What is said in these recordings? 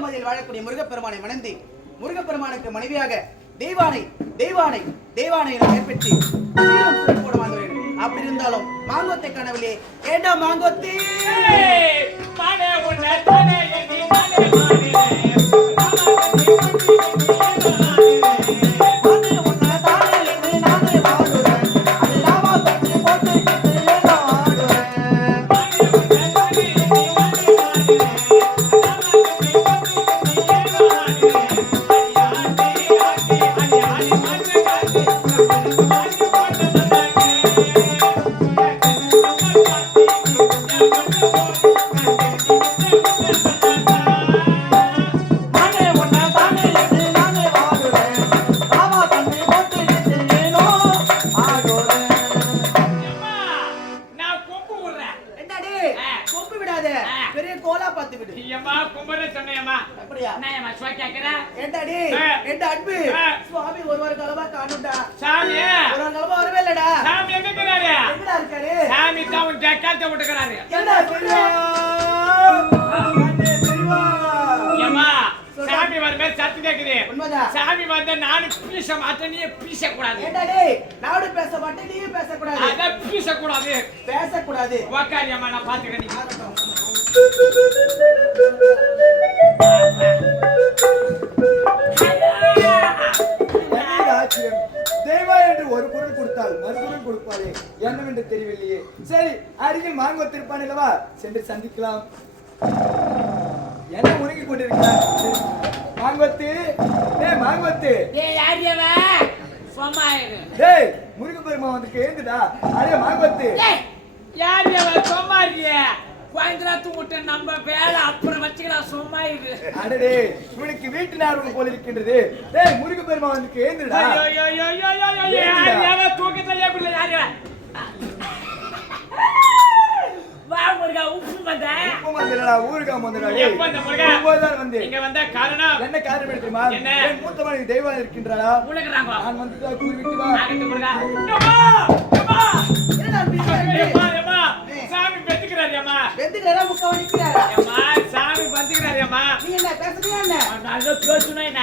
நீலமதியில் வாழக்கூடிய முருகப்பெருமானை மணந்து முருகப்பெருமானுக்கு மனைவியாக தெய்வானை தெய்வானை தெய்வானை ஏற்பற்றி போட வாழ்ந்தவர்கள். அப்படி இருந்தாலும் மாங்கோத்தை கனவிலே ஏண்டா மாங்கோத்தி பெரிய கோலா பாத்து விடு. ஐயம்மா கும்பரே சொன்னேம்மா. அப்படியே நாயம்மா ஸ்வாக்கியாக்கறா. ஏண்டாடி? ஏண்டா அன்பு. சுவாமி ஒரு வார காலமா காணும்டா. சாமி ஒரு வார காலமா வரவே இல்லடா. சாமி எங்க இருக்காரு? எங்கடா இருக்காரு? சாமி தான் உன் ஜக்கால்ட்ட விட்டுக்கறாரு. என்னடா சொல்ற? அண்ணே தெரியவா. ஐயம்மா சாமி வரமே சத்து கேக்குது. உண்மைதான். சாமி வந்தா நானு பீச மாட்டேன் நீ பீச கூடாது. ஏண்டாடி? நானு பேச மாட்டேன் நீ பேச கூடாது. அத பீச கூடாது. பேச கூடாது. வாக்காரியம்மா நான் பாத்துக்கறேன் நீ. தேவா என்று ஒரு பொருள் கொடுத்தால் மறுபொருள் கொடுப்பாரே என்னவென்று தெரியவில்லையே. சரி அருகில் மாங்கொத்திருப்பான் அல்லவா, சென்று சந்திக்கலாம். என்ன உருகி கொண்டிருக்கிறார் மாங்கொத்து? மாங்கொத்து முருகப்பெருமா வந்து கேந்துடா. அரே மாங்கொத்து யார் சும்மா இருக்கிய கோயந்தராத்து முட்டை நம்ம வேலை அப்புறம் வச்சுக்கலாம் சும்மா இது. அடடே இவனுக்கு வீட்டு நார்வம் போல இருக்கின்றது. டேய் முருகப்பெருமா வந்து கேந்துடா. தூக்கத்துல எப்படி யாரு வா முருகா உப்பு வந்த உப்பு வந்தடா ஊருகா வந்தடா. எப்ப வந்த முருகா? இப்போதான் வந்து. இங்க வந்த காரணம் என்ன காரணம் தெரியுமா? என் மூத்த மகன் தெய்வம் இருக்கின்றாரா உலகறாங்க. நான் வந்து கூறி விட்டு வா. ஆகட்டும் முருகா. யம்மா யம்மா என்னடா பிடிக்கறே? யம்மா சாமி பெத்துக்கறாரு யம்மா. பெத்துக்கறா முக்க வடிக்கறாரா? யம்மா சாமி பெத்துக்கறாரு யம்மா. நீ என்ன பேசுறியா என்ன? நான் பேசுனே என்ன?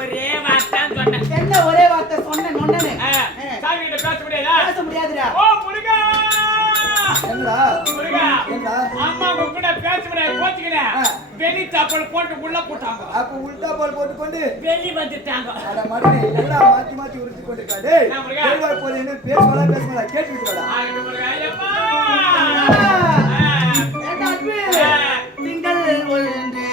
ஒரே வார்த்தை சொன்னேன். என்ன ஒரே வார்த்தை சொன்னே நொன்னனே? சாமி கிட்ட பேச முடியாதா? பேச முடியாதுடா. ஓ முருகா என்னடா முருகா அம்மா கூட பேச முடியாது போச்சுக்கல. வெளி சாப்பாடு போட்டு உள்ள போட்டாங்க. அப்ப உல்டா பால் போட்டு கொண்டு வெளி வந்துட்டாங்க. அட மடனே என்னடா மாத்தி மாத்தி உருட்டி கொண்டிருக்கா? டேய் தேவா போல என்ன பேசவளா கேட்டுட்டு வாடா. ஆகட்டும் முருகா. யம்மா ஏண்டா அன்பு திங்கள் ஒன்று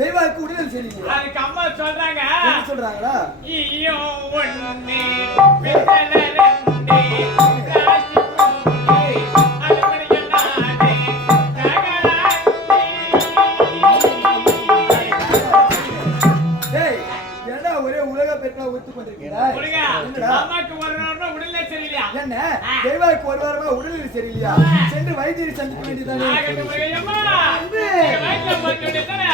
தெய்வாக்கு உடல் சரியில்லை. அதுக்கு அம்மா சொல்றாங்க. என்ன சொல்றாங்களா? ஈயோ ஒண்ணே விட்டல ரெண்டே ராசி பூமி அலமணியலாதே தகராதி. டேய் என்னடா ஒரே உலக பெற்றா ஊத்து கொண்டிருக்கீடா? என்னடா அம்மாக்கு ஒரு வாரமா உடல்ல சரியில்லையா? என்ன தெய்வாக்கு ஒரு வாரமா உடல்ல சரியில்லையா? சென்று வைத்தியரை சந்திக்க வேண்டியதானே? ஆகட்டும் அம்மா வைத்திய பார்க்க வேண்டியதானே?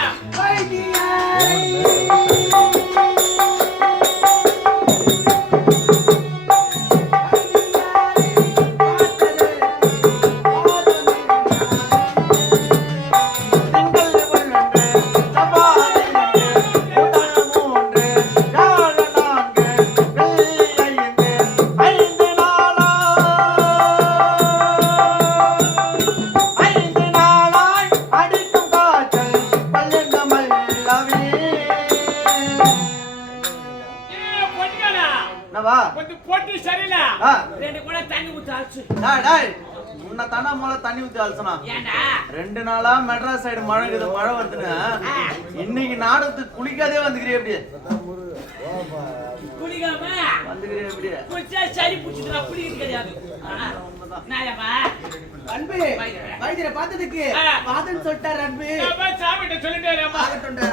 உன்னை தானா மூல தண்ணி ஊத்தி அலசனா ஏண்டா 2 நாளா மெட்ராஸ் சைடு மழை வருதுன்னு இன்னைக்கு நாடகத்துக்கு குளிக்காதே வந்துக்கிறே எப்படி குளிக்காம வந்துக்கிறே எப்படி குளிச்சா சளி பிடிச்சதுனா குளிக்கிறது கிடையாது நாயம்மா அன்பு வைத்தியரை பார்த்ததுக்கு வாதன் சொல்லிட்டார் அன்பு சாமிட்ட சொல்லிட்டேன் ஆகட்டும்டா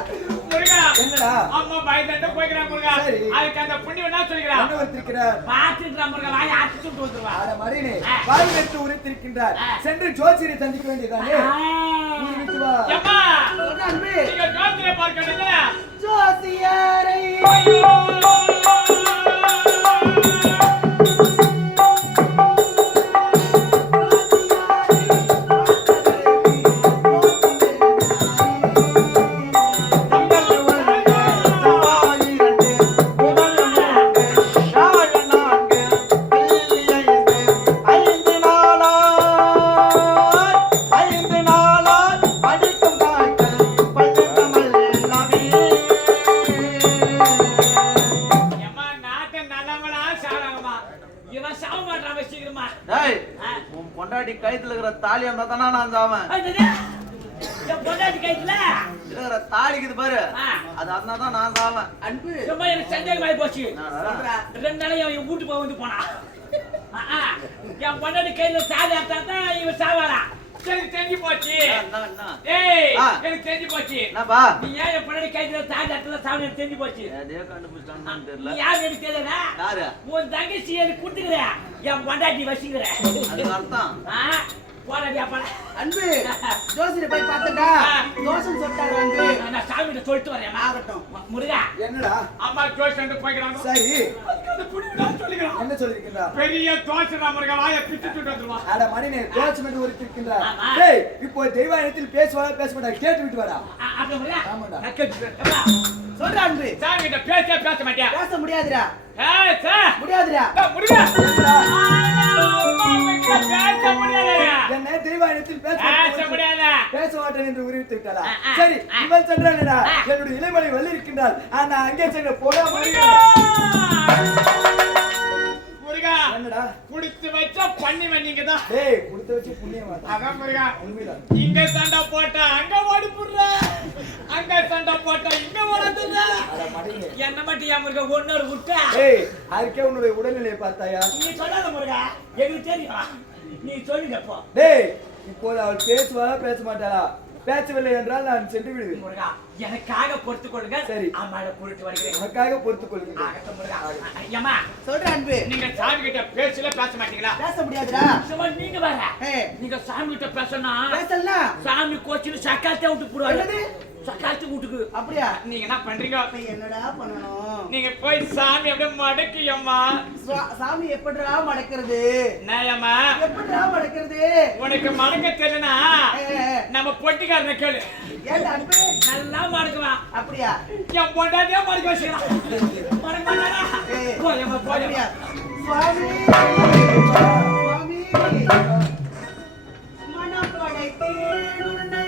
முருகா என்னடா அம்மா பயந்துட்டு போய்க்கிறான் முருகா அதுக்கு அந்த புண்ணியம் என்ன சொல்லிக்கிறான் என்ன வந்திருக்கிறார் பாத்துட்டு முருகா வாய் ஆட்டி சுட்டு வந்துருவா அட மரினே வாய் வெட்டு உரைத்திருக்கின்றார் சென்று ஜோசியரை சந்திக்க வேண்டியதானே நீ வா அம்மா அன்பு நீங்க ஜோசியரை பார்க்கணும்ல ஜோசியரை கைத்துல இருக்கிற தாலி அந்த தானா நான் சாவன் இருக்கிற தாலிக்குது பாரு அது அந்த தான் நான் சாவன் அன்பு எனக்கு சந்தேகமாயி போச்சு 2 நாளைக்கு என் வீட்டு போய் வந்து போனா என் பொண்டாட்டி கையில தாலி ஆட்டாதான் இவன் சாவாரா எனக்கு தெரிஞ்சு போச்சு ஏய் எனக்கு தெரிஞ்சு போச்சு என்னப்பா நீ ஏன் என் பொண்டாட்டி கையில தாலி ஆட்டல சாவன எனக்கு தெரிஞ்சு போச்சு அதே கண்டுபிடிச்சான்னு தெரியல யார் எனக்கு தெரியல யாரு உன் தங்கச்சி எனக்கு கொடுத்துக்கிற என் பொண்டாட்டி வசிக்கிற அது அர்த்தம் போறடியா போல அன்பு ஜோசியரை போய் பார்த்தடா தோசம் சொல்லிட்டாரு அன்பு நான் சாமிகிட்ட சொல்லிட்டு வரேன் ஆகட்டும் முருகா என்னடா அம்மா ஜோசியர் போய்க்கிறாங்க சரி சொல்லிக்கிறான் என்ன சொல்லிருக்கீங்க பெரிய தோசை முருகா வாயை பிச்சுட்டு வந்துருவான் அட மணினே தோசமெண்ட் உரைத்திருக்கின்றார் டேய் இப்போ தெய்வாயத்தில் பேசுவாரா பேச மாட்டா கேட்டு விட்டு வரா அப்படி முருகா ஆமாடா நான் கேட்டு சொல்ற அன்பு சாமி கிட்ட பேச மாட்டியா பேச முடியாதுடா ஏய் சார் முடியாதுடா முருகா பேச முடியாதயா என்ன தெய்வாயத்தில் பேச முடியாத பேச மாட்டேன் என்று உரித்து விட்டாளா சரி இவன் சொல்றானடா என்னுடைய இளமலை வள்ளி இருக்கின்றாள் ஆனா அங்கே சென்று போடா முருகா என்னடா குடுத்து வச்சா பண்ணி வந்தீங்கதான் டேய் குடுத்து வச்சு புண்ணியமா அதான் முருகா உண்மைதான் இங்க சண்டை போட்டா அங்க ஓடி புடுற அங்க சண்டை போட்டா இங்க ஓடுதுல அட மடிங்க என்ன மட்டும் என் முருகா ஒன்னொரு விட்டா ஏய் அதுக்கே உன்னுடைய உடல்நிலையை பார்த்தாயா நீ சொல்லாத முருகா எனக்கு தெரியும் நீ சொல்லிடப்போ டேய் இப்போது அவள் பேசுவாளா பேச மாட்டாளா பேசவில்லை என்றால் நான் சென்று விடுவேன் முருகா எனக்காக பொறுத்து கொள்ளுங்க சரி அம்மாவை கூட்டிட்டு வருகிறேன் உனக்காக பொறுத்துக் கொள்கிறேன் ஆகட்டும் முருகா ஐயம்மா சொல்ற அன்பு நீங்க சாமி கிட்ட பேச மாட்டீங்களா பேச முடியாதுடா சும்மா நீங்க வர ஏய் நீங்க சாமி கிட்ட பேசணும் பேசலாம் சாமி கோச்சின்னு சக்காத்தே விட்டு போடுவாங்க என்னது சக்காத்து வீட்டுக்கு அப்படியா நீங்க என்ன பண்றீங்க அப்ப என்னடா பண்ணணும் நீங்க போய் சாமி அப்படியே மடக்கியம்மா சாமி எப்படிடா மடக்கிறது நாயம்மா எப்படிடா மடக்கிறது உனக்கு மடக்க தெரியலனா நம்ம பொட்டிக்காரனை கேளு ஏன்டா அன்பு நல்லா மடக்குவா அப்படியா என் பொண்டாட்டியா மடக்க வச்சுக்கலாம் மடக்க மாட்டாரா போயம்மா போயம்மா சுவாமி சுவாமி மனப்படை தேடுனை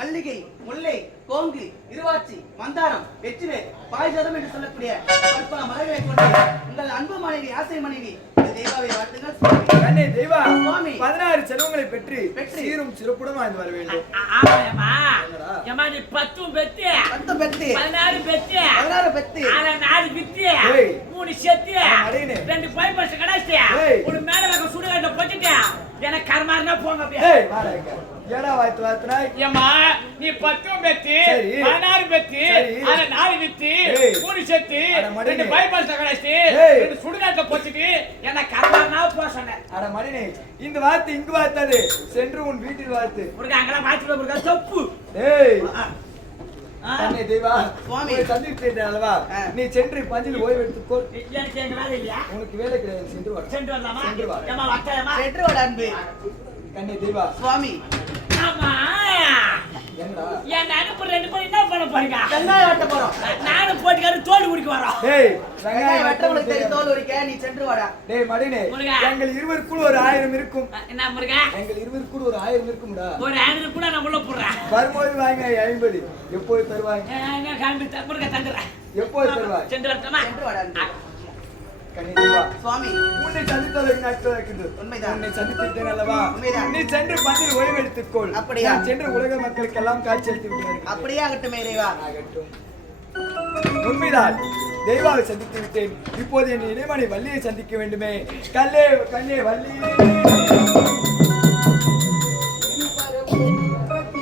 மல்லிகை, முல்லை, கோங்கு, இருவாச்சி, மந்தாரம், வெற்றிவேல், பாய்சதம் என்று சொல்லக்கூடிய பற்பல மலர்களை கொண்டு உங்கள் அன்பு மனைவி, ஆசை மனைவி தெய்வாவை வாழ்த்துங்கள் சுவாமி. கண்ணே தெய்வா, சுவாமி 16 செல்வங்களை பெற்று சீரும் சிறப்புடன் வாழ்ந்து வர வேண்டும். ஆமாயம்மா. ஏம்மா நீ 10 பெத்து 10 பெத்து 16 பெத்து 16 பெத்து 4 வித்து 3 செத்து 2 பைபர்ஸ் கடாஸ்டி ஒரு மேல வக சுடுகாட்ட போட்டுட்டு எனக்கு கர்மார்னா போங்க அப்படியே. ஏய் வாடா ஏடா வாய்த்து வாத்துறாய். ஏம்மா நீ 10 பெத்து 16 பெத்து 4 வித்து 3 செத்து 2 பைபர்ஸ் கடாஸ்டி 2 சுடுகாட்ட போட்டுட்டு எனக்கு கர்மார்னா போ சொன்னேன். அட மடினே இந்த வார்த்தை இங்கு வார்த்தாது சென்று உன் வீட்டில் வார்த்து முருகா அங்கலாம் வாட்சில முருகா தப்பு. ஏய் கண்ணே தெய்வா சுவாமி சந்தித்தேன் அல்லவா நீ சென்று பஞ்சில் ஓய்வு எடுத்துக்கோ. எனக்கு எங்க வேலை இல்லையா? உனக்கு வேலை கிடையாது சென்று வா. சென்று வரலாமா? சென்று வா. ஏம்மா வட்டேம்மா? சென்று வாடா அன்பு. கண்ணே தெய்வா சுவாமி ஆமா என்னடா என் அனுப்பு 2 பேரும் என்ன பண்ண போறீங்க? வெங்காயம் வெட்ட போறோம். நானும் போட்டுக்காரு தோல் குடிக்க வரோம். டேய் வெங்காயம் வெட்டவனுக்கு தெரியும் தோல் உரிக்க, நீ சென்று வாடா. டேய் மடினே எங்கள் இருவருக்குள்ள ஒரு 1000 இருக்கும். என்ன முருகா? எங்கள் இருவருக்குள்ள ஒரு 1000 இருக்கும்டா. ஒரு 1000 கூட நான் உள்ள போடுறேன். வரும்போது வாங்க 50. எப்போது தருவாங்க? நான் காம்பி முருகா தந்துறேன். எப்போது தருவாங்க? சென்று வரட்டுமா? சென்று வாடா அன்பு. கண்ணே தெய்வா சுவாமி உன்னை சந்தித்ததற்கு நாட்கள் இருக்குது. உண்மைதான். உன்னை சந்தித்தேன் அல்லவா? உண்மைதான். நீ சென்று பந்தில் ஓய்வு எடுத்துக்கொள். அப்படியா? நான் சென்று உலக மக்களுக்கு எல்லாம் காட்சி அளித்து விடுவேன். அப்படியே ஆகட்டும் இறைவா. ஆகட்டும். உண்மைதான் தெய்வாவை சந்தித்து விட்டேன். இப்போது என் இணைமணி வள்ளியை சந்திக்க வேண்டுமே. கண்ணே வள்ளி திருப்பரப்பு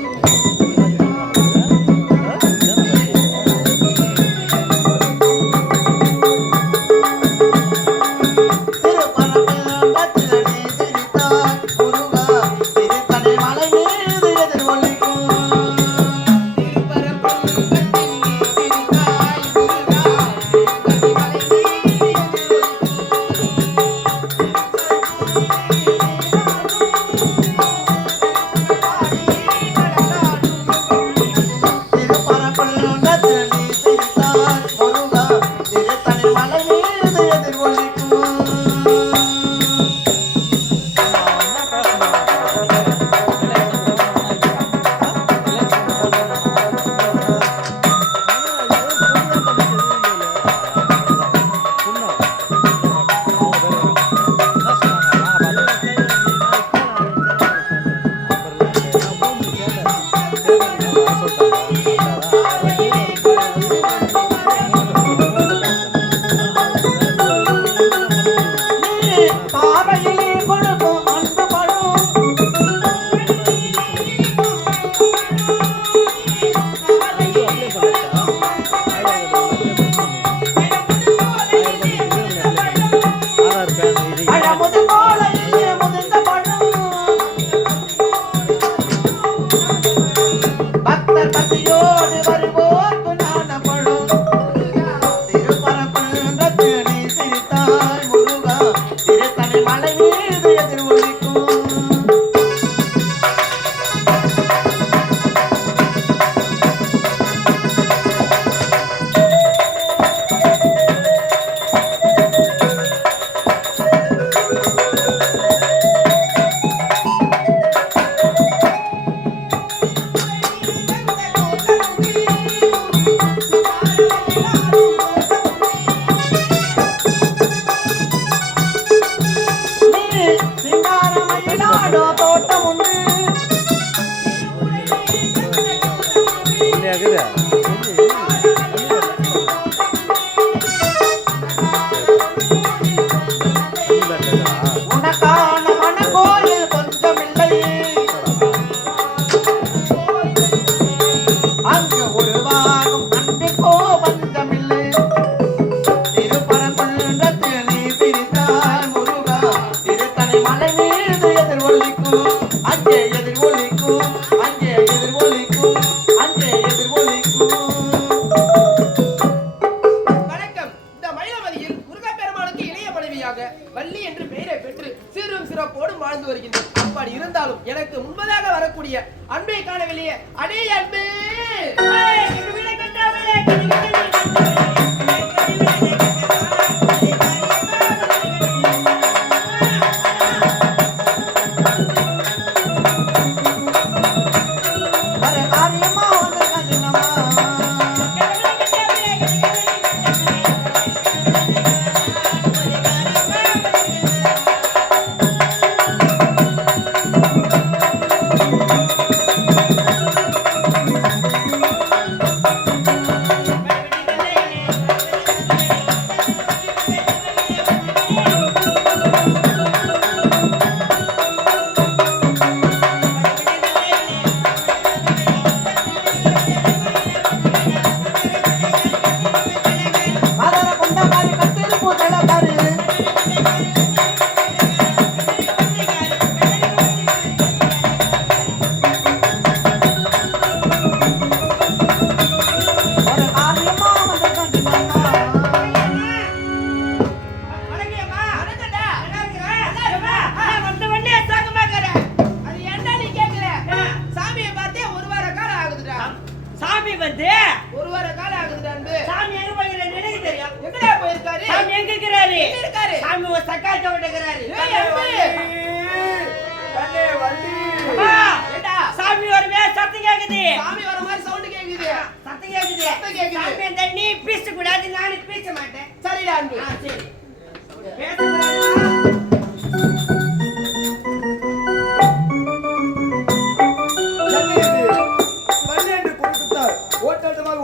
அடியே அடியே அன்பு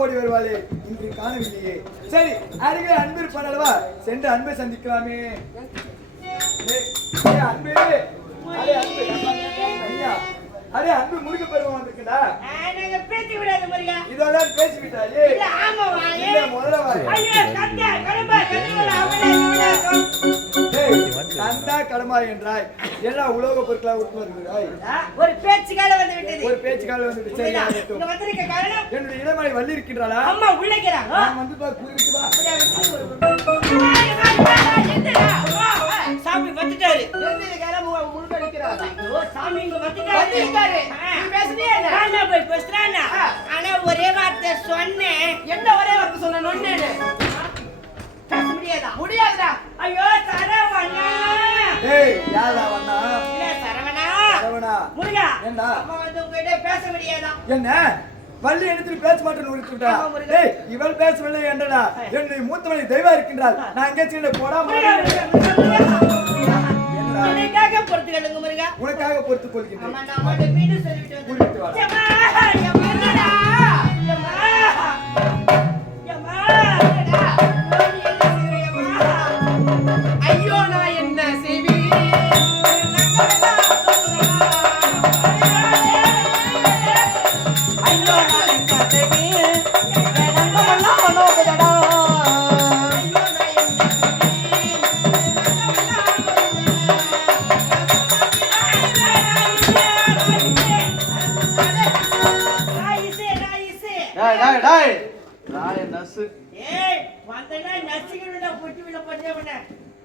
ஓடி வருவாளே இன்று காணவில்லையே. சரி, அருகே அன்பு இருப்பானல்லவா, சென்று அன்பை சந்திக்கலாமே. அன்பு அரே அன்பு முருக பருவம் வந்திருக்குடா. பேசி விடாத முருகா. இதெல்லாம் பேசி விட்டாயே. இல்ல ஆமா வாயே. இல்ல முதல்ல வாயே. ஐயா கண்டா கடம்பா கடவுளா அவளே இவளே. டேய் கண்டா கடமா என்றாய். எல்லா உலோக பொருட்களா உட்கார்ந்து வருகிறாய். ஒரு பேச்சுகால வந்து விட்டது. ஒரு பேச்சுகால வந்து விட்டது. சரி ஆகட்டும். இந்த வந்திருக்க காரணம் என்னுடைய இளமலை வள்ளி இருக்கின்றாளா? அம்மா உள்ளேக்கறாங்க. நான் வந்து பா கூவிட்டு வா. சாமி வந்துட்டாரு. எழுந்திரு கிளம்பு முழுக்க நிக்கிறார். ஐயோ சாமி இங்க வந்துட்டாரு. நீ பேசுறியே என்ன? நான் போய் பேசுறானா? ஆனா ஒரே வார்த்தை சொன்னேன். என்ன ஒரே வார்த்தை சொன்ன நொன்னேன்னு? பேச முடியாதா? முடியாதுடா. ஐயோ சரவணா. ஏய் யாரா வண்ணா? இல்ல சரவணா. சரவணா. முருகா. என்னடா? அம்மா வந்து உங்ககிட்ட பேச முடியாதா? என்ன வள்ளி எடுத்து பேச மாட்டேன்னு உருட்டுடா. டேய் இவள் பேசவில்லை என்றடா. என்னுடைய மூத்தமணி தெய்வா இருக்கின்றாள். நான் எங்க சீன போடா என்னடா? எனக்காக பொறுத்துக்கலுங்க முருகா. உனக்காக பொறுத்துக் கொள்கிறேன். அம்மா நான் மட்டும் வீடு சொல்லிட்டு கூட்டிட்டு வா. யம்மா யம்மா என்னடா? யம்மா யம்மா என்னடா? நீ என்ன செய்றீங்கம்மா? ஐயோ நான் என்ன செய்வேன்? ஐயோ நான் என்ன செய்வேன்? நங்கமெல்லாம் மனோகதடா. ஐயோ நான் என்ன செய்வேன்? டேய் டேய் டேய் ராய நசு. ஏய் வந்தனா நசிகனோட பொட்டி விட பண்ணே பண்ண.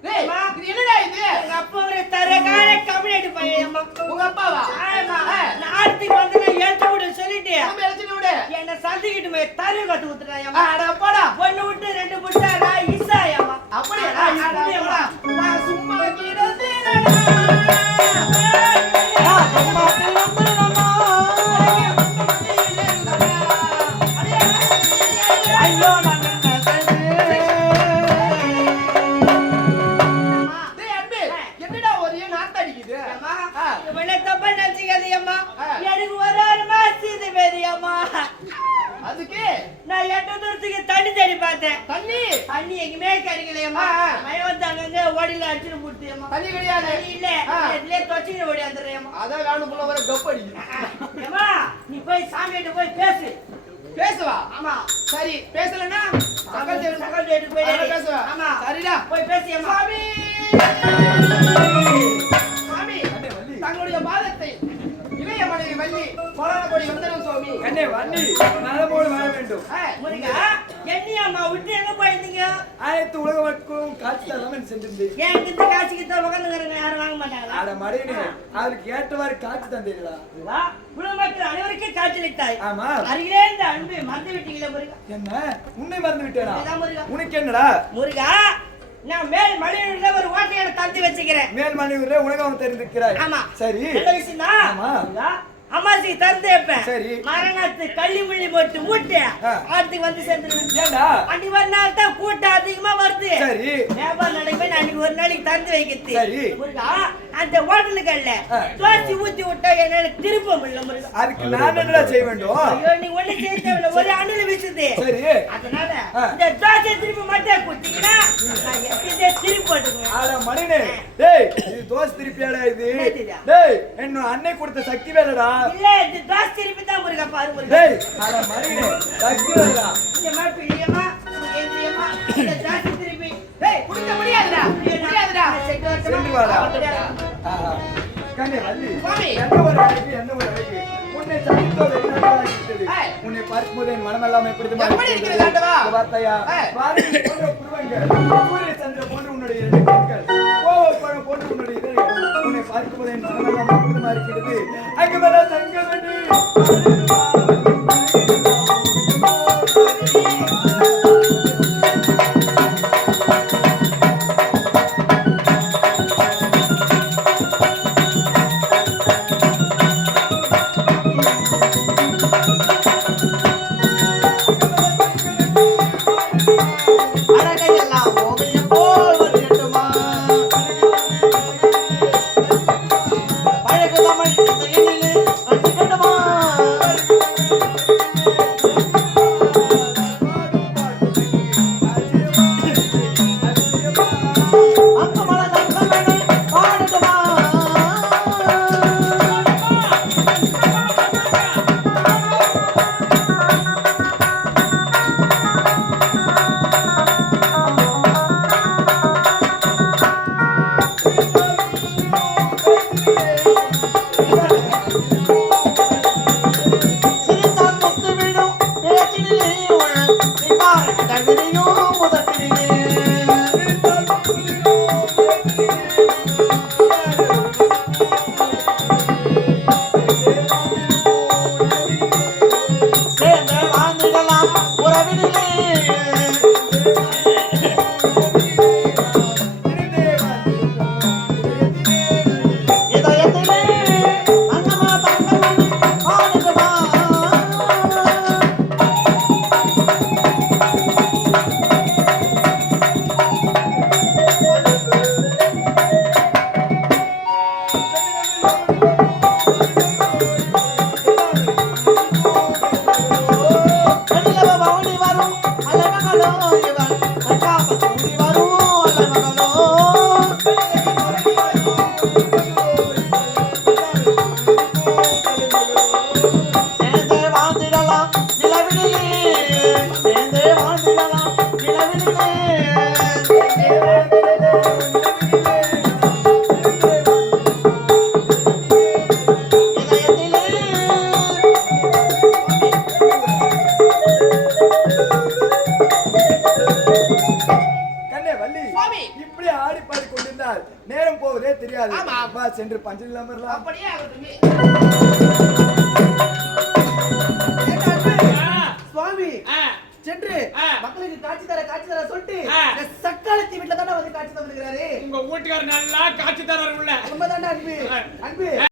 டேய் இது என்னடா இது? எங்க அப்பா ஒரு தரகார கம்ப்ளைன்ட் பையம்மா. உங்க அப்பாவா? ஆமா. நாளைக்கு வந்தனா எழுத்து விட சொல்லிட்டு. நம்ம எழுதி விடு. என்ன சந்திக்கிட்டு போய் தரு கட்டு ஊத்துறாயம்மா. அட போடா. ஒன்னு விட்டு ரெண்டு புட்டாரா இசாயம்மா. அப்படியே அப்படியேம்மா. நான் சும்மா கிடந்தேனடா. நான் சும்மா கிடந்தேனடா. ஐயோ நான் என்ன செய்வேன்? டேய் அன்பே என்னடா ஒரே நாத்து அடிக்குது? இவனை தப்பா நினைச்சுக்காதீங்கம்மா. எனக்கு ஒரு ஒரு மாசம் வேதியம்மா. அதுக்கு நான் 8 தூரத்துக்கு தண்ணி தேடி பார்த்தேன். தண்ணி தண்ணி எங்குமே கிடைக்கலையம்மா. மயவன் அங்கங்க ஓடில அடிச்சுட்டு போட்டுயம்மா. தண்ணி கிடையாது. தண்ணி இல்ல. இதுலயே தொச்சிட்டு ஓடி வந்துடுறேம்மா. அதான் வேணுக்குள்ள வர கப் அடிக்குது. ஏம்மா நீ போய் சாமிகிட்ட போய் பேசு. பேசுவா? ஆமா. சரி பேசலனா சகல் தேடி போய் பேசுவா. ஆமா. சரிடா போய் பேசியம்மா. சாமி சாமி தங்களுடைய பாதத்தை இளைய மனைவி வள்ளி கோலான கொடி வந்தனம் சுவாமி. கண்ணே வள்ளி நலமோடு வாழ வேண்டும். முருகா என்னையா அம்மா விட்டு எங்க போயிருந்தீங்க? அனைத்து உலக மக்களும் காட்சி தரலாம் சென்றிருந்தேன். ஏன் இந்த காட்சிக்கு தான் உட்காந்துக்கிறேங்க யாரும் வாங்க மாட்டாங்களா? அட மடையனே, அதுக்கு ஏற்றவாறு காட்சி தந்தீர்களா? குடும்பத்தில் அனைவருக்கும் காட்சியளித்தாய். ஆமா. அருகிலே இந்த அன்பை மறந்து விட்டீங்களா முருகா? என்ன உன்னை மறந்து விட்டேனா? இதான் முருகா. உனக்கு என்னடா? முருகா நான் மேல் மலையில ஒரு ஓட்டையான தந்து வச்சுக்கிறேன். மேல் மனைவிரே உலகம் தெரிந்திருக்கிறாய். ஆமா. சரி. நல்ல விஷயம் தான். ஆமா. அம்மாசி தந்து வைப்பேன். சரி. மரணத்து கள்ளி முள்ளி போட்டு ஊட்டு ஆ. ஆத்துக்கு வந்து சேர்ந்துருவேன். ஏண்டா? அன்னைக்கு ஒரு நாள் தான் கூட்டம் அதிகமா வருது. சரி. வியாபாரம் நடக்குமே அன்னைக்கு ஒரு நாளைக்கு தந்து வைக்கிறது. சரி. முருகா அந்த ஹோட்டலுக்கல்ல தோசி ஊத்தி விட்டா என்னால திருப்ப முடியல முருகா. அதுக்கு நான் என்னடா செய்ய வேண்டும்? ஐயோ நீ ஒண்ணு செய்ய தேவையில்ல, ஒரு அணுல வீசுது. சரி. அதனால ஆ. இந்த தோசை திருப்பி மட்டும் குத்திக்கினா நான் எப்படியே திருப்பி போட்டுக்குவேன். ஆட மணினே, டேய் இது தோசை திருப்பியாடா இது? என்னதுடா? டேய் என்ன அன்னை கொடுத்த சக்தி வேலடா. இல்ல இது தோசை திருப்பி தான் முருகா பாரு முருகா. டேய் ஆட மணினே, சக்தி வேலடா. இயமா பிரியமா சுகேந்திரியமா இந்த தோசை திருப்பி டேய் குடிக்க முடியாதுடா. முடியாதுடா. சென்று வாடா. ஆஹா. கண்ணே வள்ளி. சுவாமி. என்ன ஒரு அழகு, என்ன ஒரு அழகு. உன்னை சந்தித்தோடு என்ன ஆகிவிட்டது. ஏய். உன்னை பார்க்கும்போது என் மனமெல்லாம் எப்படி எப்படி இருக்கிறது ஆண்டவா? பார்த்தாயா? ஏய். வாரியில் போன்ற புருவங்கள், சூரிய சந்திரன் போன்ற உன்னுடைய இரண்டு கண்கள், கோவப்பழம் போன்ற உன்னுடைய இதழ்கள், உன்னை பார்க்கும்போது என் மனமெல்லாம் எப்படி இருக்கிறது. அங்கு வர தங்கமணி அழகையெல்லாம் ஓவியம் போல் வரையட்டுமா? அழகு தமிழ் இசையினிலே ரசிக்கட்டுமா? அங்கமல தங்கமணி பாடட்டுமா? சிரித்தால் முத்து விடும் பேச்சினிலே உள்ள சிப்பாருக்கு தகுதியும் முதலிலே. சேர்ந்து வாழ்ந்திடலாம் உறவினிலே. இதயத்திலே அங்கமா தங்கமணி பாடட்டுமா? வெண்ணிலவ பவுனி வரும் அலமகளோ இவள் கட்டாம கூடி வரும் அலமகளோ. சேர்ந்து வாழ்ந்திடலாம் நிலவினிலே. சேர்ந்து வாழ்ந்திடலாம் நிலவினிலே. இதயத்திலே கண்ணே வள்ளி, சுவாமி. இப்படி ஆடி பாடி கொண்டிருந்தால் நேரம் போவதே தெரியாது. ஆமா. வா சென்று பஞ்சல் இல்லாம அப்படியே ஆகட்டும்.